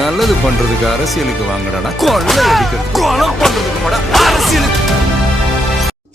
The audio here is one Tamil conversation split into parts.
நல்லது பண்றதுக்கு அரசியலுக்கு வாங்கடா, கொள்ளை அடிக்கிறது கொலை பண்றதுக்கு அரசியலுக்கு.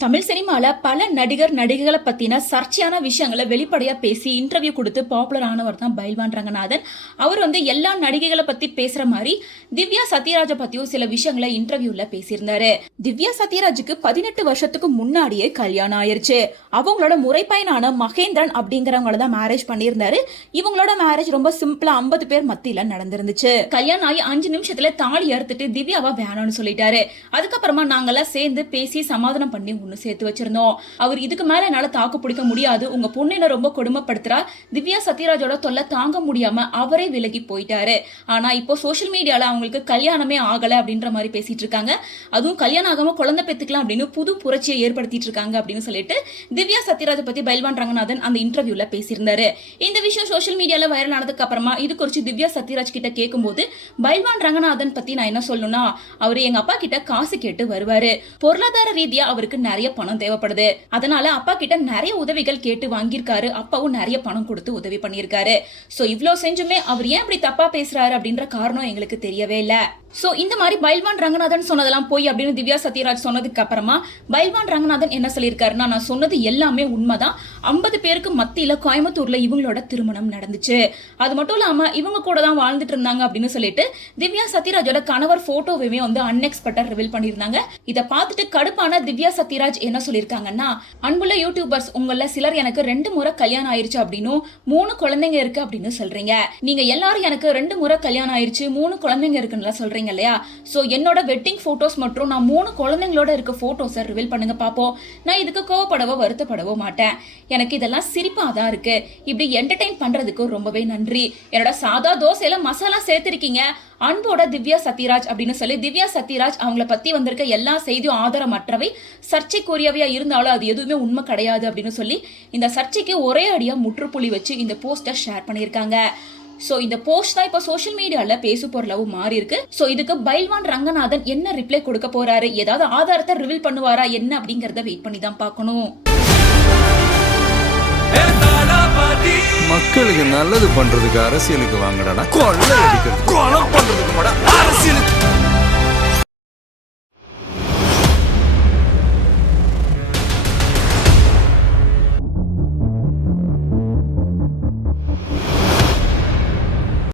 தமிழ் சினிமால பல நடிகர் நடிகைகளை பத்தின சர்ச்சையான விஷயங்களை வெளிப்படையா பேசி இன்டர்வியூ கொடுத்து பாப்புலர் ஆனவர் தான் பைல்வான் ரங்கநாதன். அவர் எல்லா நடிகைகளை பத்தி பேசுற மாதிரி திவ்யா சத்யராஜ பத்தியும் சில விஷயங்களை இன்டர்வியூல பேசியிருந்தாரு. திவ்யா சத்யராஜுக்கு 18 வருஷத்துக்கு முன்னாடியே கல்யாணம் ஆயிருச்சு. அவங்களோட முறைப்பயனான மகேந்திரன் அப்படிங்கிறவங்கள தான் மேரேஜ் பண்ணியிருந்தாரு. இவங்களோட மேரேஜ் ரொம்ப சிம்பிளா 50 பேர் மத்தியில நடந்திருந்துச்சு. கல்யாணம் ஆகி 5 நிமிஷத்துல தாலி அறுத்துட்டு திவ்யாவா வேணாம்னு சொல்லிட்டாரு. அதுக்கப்புறமா நாங்கெல்லாம் சேர்ந்து பேசி சமாதானம் பண்ணி ஒண்ணு சேர்த்து வச்சிருந்தோம். அவர் இதுக்கு மேல என்னால தாக்கு பிடிக்க முடியாது, உங்க பொண்ணு என்ன ரொம்ப கொடுமைப்படுத்துறா, திவ்யா சத்யராஜோட தொல்லை தாங்க முடியாம அவரே விலகி போயிட்டாரு. ஆனா இப்போ சோசியல் மீடியால அவங்களுக்கு கல்யாணமே ஆகல அப்படின்ற மாதிரி பேசிட்டு இருக்காங்க. அதுவும் கல்யாணம் ஆகாம குழந்தை பெத்துக்கலாம் அப்படின்னு புது புரட்சியை ஏற்படுத்திட்டு இருக்காங்க அப்படின்னு சொல்லிட்டு திவ்யா சத்யராஜ் பத்தி பைல்வான் ரங்கநாதன் அந்த இன்டர்வியூல பேசியிருந்தாரு. இந்த விஷயம் சோசியல் மீடியால வைரல் ஆனதுக்கு அப்புறமா இது குறித்து திவ்யா சத்யராஜ் கிட்ட கேட்கும்போது பைல்வான் ரங்கநாதன் பத்தி நான் என்ன சொல்லணும்னா, அவரு எங்க அப்பா கிட்ட காசு கேட்டு வருவாரு. பொருளாதார ரீதியா அவருக்கு நிறைய பணம் தேவைப்படுது. அதனால அப்பா கிட்ட நிறைய உதவிகள் கேட்டு வாங்கியிருக்காரு. அப்பாவும் நிறைய பணம் கொடுத்து உதவி பண்ணியிருக்காரு. சோ இவ்ளோ செஞ்சுமே அவர் ஏன் இப்படி தப்பா பேசுறாரு அப்படின்ற காரணம் எங்களுக்கு தெரியவே இல்ல. சோ இந்த மாதிரி பைல்வான் ரங்கநாதன் சொன்னதெல்லாம் போய் அப்படின்னு திவ்யா சத்யராஜ் சொன்னதுக்கு அப்புறமா பைல்வான் ரங்கநாதன் என்ன சொல்லியிருக்காருன்னா, நான் சொன்னது எல்லாமே உண்மைதான். 50 பேருக்கு மத்தியில கோயம்புத்தூர்ல இவங்களோட திருமணம் நடந்துச்சு. அது மட்டும் இல்லாம இவங்க கூட தான் வாழ்ந்துட்டு இருந்தாங்க அப்படின்னு சொல்லிட்டு திவ்யா சத்யராஜோட கணவர் போட்டோவையுமே அன்எக்ஸ்பெக்டா ரிவீல் பண்ணியிருந்தாங்க. இதை பார்த்துட்டு கடுப்பான திவ்யா சத்யராஜ் என்ன சொல்லியிருக்காங்கன்னா, அன்புள்ள யூடியூபர்ஸ், உங்கள சிலர் எனக்கு 2 முறை கல்யாணம் ஆயிருச்சு அப்படின்னும் 3 குழந்தைங்க இருக்கு அப்படின்னு சொல்றீங்க. நீங்க எல்லாரும் எனக்கு 2 முறை கல்யாணம் ஆயிருச்சு 3 குழந்தைங்க இருக்குன்னு சொல்றீங்க இல்லையா? சோ என்னோட வெட்டிங் போட்டோஸ் மற்றும் நான் 3 குழந்தைங்களோட இருக்க போட்டோஸை ரிவீல் பண்ணுங்க பாப்போம். நான் இதுக்கு கோவப்படவோ வருத்தப்படவோ மாட்டேன். எனக்கு இதெல்லாம் சிரிப்பா தான் இருக்கு. இப்படி என்டர்டெயின் பண்றதுக்கு ரொம்பவே நன்றி. என்னோட சாதா தோசையில மசாலா சேர்த்திருக்கீங்க. அன்போட திவ்யா சத்யராஜ் அப்படின்னு சொல்லி திவ்யா சத்யராஜ் அவங்கள பத்தி வந்திருக்க எல்லா செய்தியும் ஆதாரமற்றவை, சர்ச்சைக்குரியவையா இருந்தாலும் அது எதுவுமே உண்மை கிடையாது அப்படின்னு சொல்லி இந்த சர்ச்சைக்கு ஒரே அடியா முற்றுப்புள்ளி வச்சு இந்த போஸ்டை ஷேர் பண்ணியிருக்காங்க. சோ இந்த போஸ்ட் தான் இப்ப சோஷியல் மீடியால பேசு பொருளாவும் மாறி இருக்கு. சோ இதுக்கு பைல்வான் ரங்கநாதன் என்ன ரிப்ளை கொடுக்க போறாரு, ஏதாவது ஆதாரத்தை ரிவீல் பண்ணுவாரா என்ன அப்படிங்கறத வெயிட் பண்ணி தான் பார்க்கணும். மக்களுக்கு நல்லது பண்றதுக்கு அரசியலுக்கு வாங்கடா, கொள்ளை அடிக்கிறது கொலை பண்றதுக்கு அரசியலுக்கு.